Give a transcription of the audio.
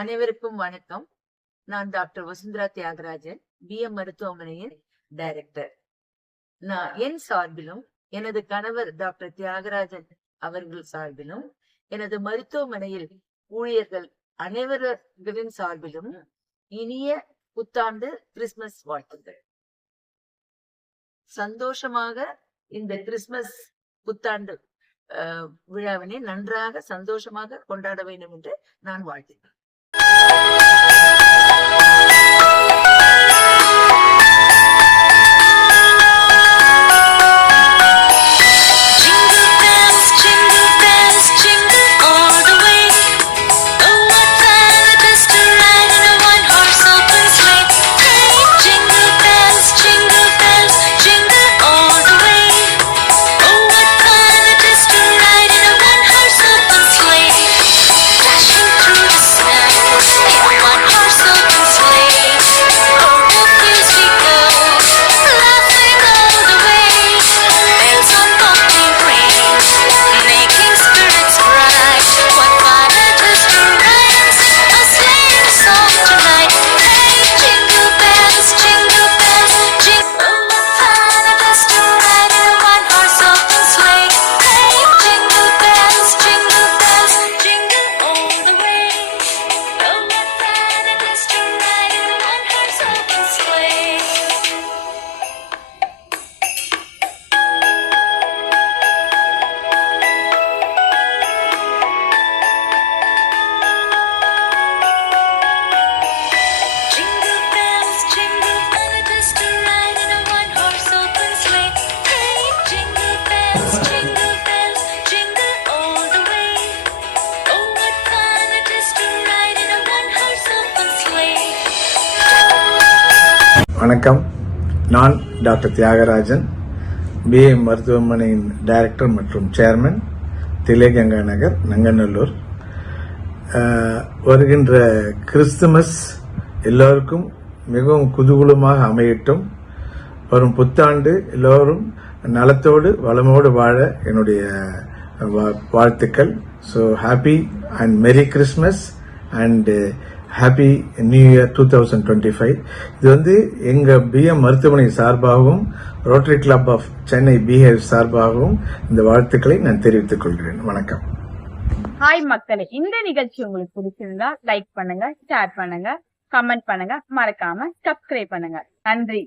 அனைவருக்கும் வணக்கம். நான் டாக்டர் வசுந்தரா தியாகராஜன், பிஎம் மருத்துவமனையின் டைரக்டர். நான் என் சார்பிலும் எனது கணவர் டாக்டர் தியாகராஜன் அவர்கள் சார்பிலும் எனது மருத்துவமனையில் ஊழியர்கள் அனைவரின் சார்பிலும் இனிய புத்தாண்டு கிறிஸ்துமஸ் வாழ்த்துக்கள். சந்தோஷமாக இந்த கிறிஸ்துமஸ் புத்தாண்டு விழாவினை நன்றாக சந்தோஷமாக கொண்டாட வேண்டும் என்று நான் வாழ்த்துகிறேன். வணக்கம். நான் டாக்டர் தியாகராஜன், பிஎம் மருத்துவமனையின் டைரக்டர் மற்றும் சேர்மன், திலேகங்கா நகர், நங்கநல்லூர். வருகின்ற கிறிஸ்துமஸ் எல்லோருக்கும் மிகவும் குதூகலமாக அமையட்டும். வரும் புத்தாண்டு எல்லோரும் நலத்தோடு வளமோடு வாழ என்னுடைய வாழ்த்துக்கள். So happy and merry Christmas and happy new year 2025. இது எங்க பிஎம் மருத்துவமனை சார்பாகவும் Rotary club of Chennai PH சார்பாகவும் இந்த வாழ்த்துக்களை நான் தெரிவித்துக் கொள்கிறேன். வணக்கம். ஹாய் மக்களே, இந்த நிகழ்ச்சி உங்களுக்கு பிடிச்சிருந்தா லைக் பண்ணுங்க, ஷேர் பண்ணுங்க, கமெண்ட் பண்ணுங்க, மறக்காம சப்ஸ்கிரைப் பண்ணுங்க. நன்றி.